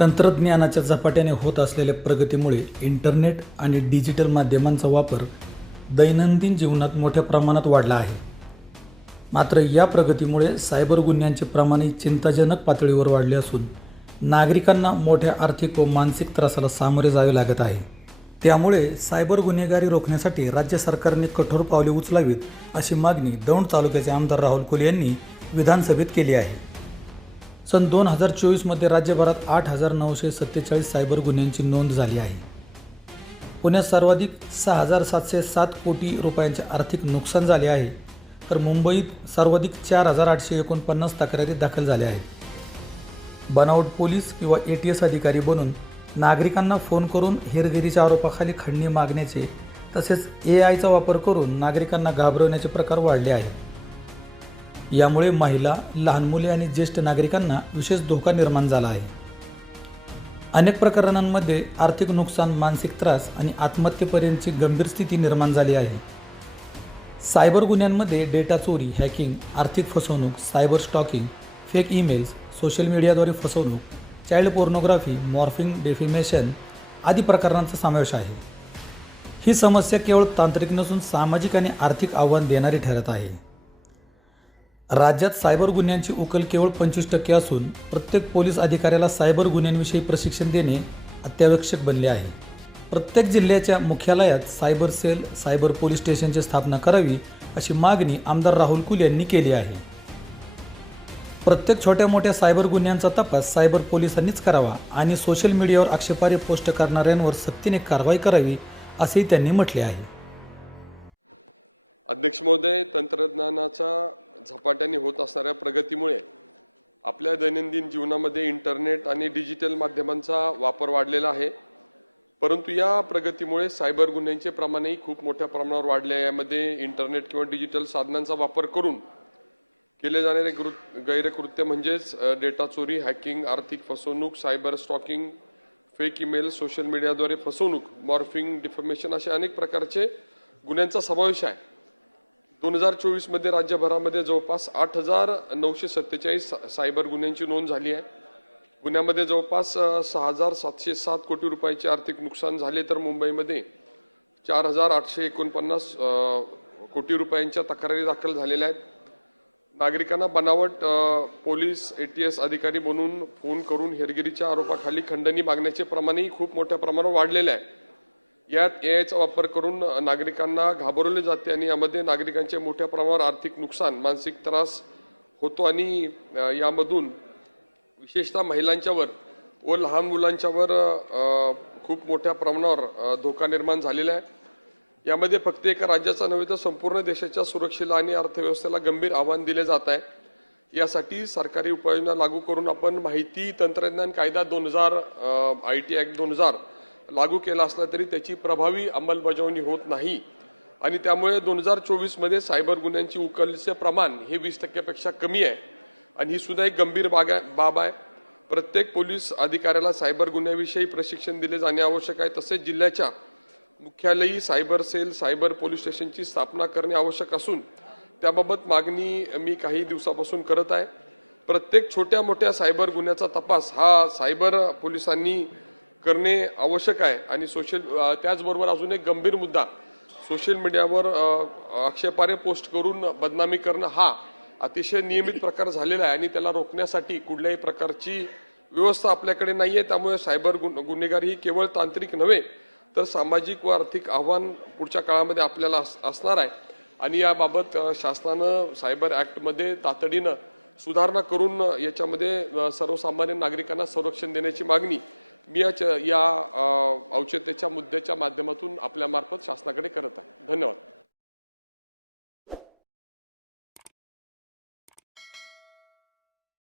तंत्रज्ञानाच्या झपाट्याने होत असलेल्या प्रगतीमुळे इंटरनेट आणि डिजिटल माध्यमांचा वापर दैनंदिन जीवनात मोठ्या प्रमाणात वाढला आहे. मात्र या प्रगतीमुळे सायबर गुन्ह्यांचे प्रमाणही चिंताजनक पातळीवर वाढले असून नागरिकांना मोठ्या आर्थिक व मानसिक त्रासाला सामोरे जावे लागत आहे. त्यामुळे सायबर गुन्हेगारी रोखण्यासाठी राज्य सरकारने कठोर पावले उचलावीत अशी मागणी दौंड तालुक्याचे आमदार राहुल कोले यांनी विधानसभेत केली आहे. सन दोन हजार चोवीसमध्ये राज्यभरात आठ हजार नऊशे सत्तेचाळीस सायबर गुन्ह्यांची नोंद झाली आहे. पुण्यात सर्वाधिक सहा हजार सातशे सात कोटी रुपयांचे आर्थिक नुकसान झाले आहे. तर मुंबईत सर्वाधिक चार हजार आठशे एकोणपन्नास तक्रारी दाखल झाल्या आहेत. बनावट पोलीस किंवा ए टी एस अधिकारी बनून नागरिकांना फोन करून हेरगिरीच्या आरोपाखाली खंडणी मागण्याचे तसेच ए आयचा वापर करून नागरिकांना घाबरवण्याचे प्रकार वाढले आहेत. यामुळे महिला लहान मुले आणि ज्येष्ठ नागरिकांना विशेष धोका निर्माण झाला आहे. अनेक प्रकरणांमध्ये आर्थिक नुकसान मानसिक त्रास आणि आत्महत्येपर्यंतची गंभीर स्थिती निर्माण झाली आहे. सायबर गुन्ह्यांमध्ये डेटा चोरी हॅकिंग आर्थिक फसवणूक cyber stalking fake emails social मीडियाद्वारे फसवणूक चाइल्ड पोर्नोग्राफी मॉर्फिंग डेफिमेशन आदी प्रकरणांचा समावेश आहे. ही समस्या केवळ तांत्रिक नसून सामाजिक आणि आर्थिक आव्हान देणारी ठरत आहे. राज्यात सायबर गुन्ह्यांची उकल केवळ पंचवीस टक्के असून प्रत्येक पोलीस अधिकाऱ्याला सायबर गुन्ह्यांविषयी प्रशिक्षण देणे अत्यावश्यक बनले आहे. प्रत्येक जिल्ह्याच्या मुख्यालयात सायबर सेल सायबर पोलीस स्टेशनची स्थापना करावी अशी मागणी आमदार राहुल कुल यांनी केली आहे. प्रत्येक छोट्या मोठ्या सायबर गुन्ह्यांचा तपास सायबर पोलिसांनीच करावा आणि सोशल मीडियावर आक्षेपार्ह पोस्ट करणाऱ्यांवर सक्तीने कारवाई करावी असेही त्यांनी म्हटले आहे. अध्यक्ष महोदय तंत्रज्ञानाचा झपाट्याने होत असणाऱ्या प्रगतीमुळे आपल्या दैनंदिन जीवनामध्ये इंटरनेट आणि डिजिटल माध्यमांचा वापर वाढलेला आहे. परंतु या प्रगतीमुळे सायबर गुन्ह्यांचे प्रमाणही खूप मोठ्या प्रमाणावर वाढले आहे. यामध्ये इंटरनेट किंवा डिजिटल साधनांचा वापर करून केले जाणारे कृ गैरकृत्य म्हणजेच डेटा चोरी हॅकिंग आर्थिक फसवणूक cyber stalking fake email social मीडियाद्वारे फसवणूक मॉर्फिंग डिफॉर्मेशन असे अनेक प्रकारचे गुन्ह्यांचा समावेश आहे. दोन हजार चोवीसमध्ये राज्यभरामध्ये जवळपास आठ हजार नऊशे सत्तेचाळीस सायबर गुन्ह्यांची नोंद झाली आहे. गुन्ह्यामध्ये जवळपास सहा हजार सातशे सात कोटी रुपयाचे आर्थिक नुकसान झाले तर मुंबईमध्ये चार हजार आठशे एकोणपन्नास कोटी रुपयांच्या तक्रारी दाखल झालेल्या आहेत. नागरिकांना बनावट पोलीस ए टी एस अधिकारी म्हणून फोन करून हेरगिरीच्या आरोपाखाली खंडणी मागण्याचे प्रमाणही खूप मोठ्या प्रमाणावर वाढलेलं आहे. यात एआयचा वापर करून नागरिकांना घाबरवले जाते आणि यामध्ये नागरिकांचे मोठ्या प्रमाणावर आर्थिक नुकसान मानसिक त्रास होतो आणि यामधून विशेषतः महिलांच्यावर व लहान मुलांच्यावर खूप मोठ्या प्रमाणावर धोका निर्माण झालेला आहे. यामध्ये फक्त एका राज्याचा नव्हे तर संपूर्ण देशाच्या सुरक्षेला आणि अर्थव्यवस्थेला गंभीर आव्हान दिले जात आहे. यासाठी सरकारी उपाययोजना लागू करून आपण माहिती तंत्रज्ञान कायदा दोन हजार आय टी ॲक्ट दोन हजार लागू केला असला तरी त्याची प्रभावी अंमलबजावणी होत नाही. आणि त्यामुळे दोन हजार चोवीसमध्ये सायबर गुन्ह्यांची उकलचे प्रमाण हे वीस टक्क्यापेक्षा कमी आहे. आणि ही सुद्धा एक गंभीर बाग आहे बाब आहे. प्रत्येक पोलीस अधिकाऱ्याला सायबर गुन्ह्याविषयी प्रशिक्षण दिले जाणे आवश्यक आहे. तसेच जिल्ह्याच्या मुख्यालयी सायबर सेल सायबर पोलीस स्टेशनची स्थापना करणे आवश्यक असून त्याबाबत मागणी मी काही दिवसापासून करत आहे. प्रत्येक छोट्या मोठ्या सायबर गुन्ह्याचा तपास हा सायबर पोलिसांनी करणे आवश्यक आहे. आणि सोशल त्याचबरोबर अजून एक गंभीर मुद्दा सोशल मीडियावर आक्षेपारे आक्षेपार्ह पोस्ट करून बदनामी करणं हा अतिशय नियमित प्रकार झालेला आहे. आणि त्याला रोखण्यासाठी कुठल्याही प्रकारची व्यवस्था आपल्याकडे नाही आहे त्यामुळे सायबर गुन गुन्हेगारी ही केवळ तांत्रिक नव्हे तर सामाजिक व आर्थिक आव्हान पुढच्या काळामध्ये आपल्याला अस- असणार आहे. आणि याबाबत शासनानं सायबर ॲक्टमध्ये तातडीनं सुधारणा करून याच्यामध्ये सर्वसामान्य नागरिकांना संरक्षण देण्याची मागणी मी या या औचित्याच्या मुद्द्याच्या माध्यमातून आपल्यामार्फत शासनाकडे करत आहे. धन्यवाद.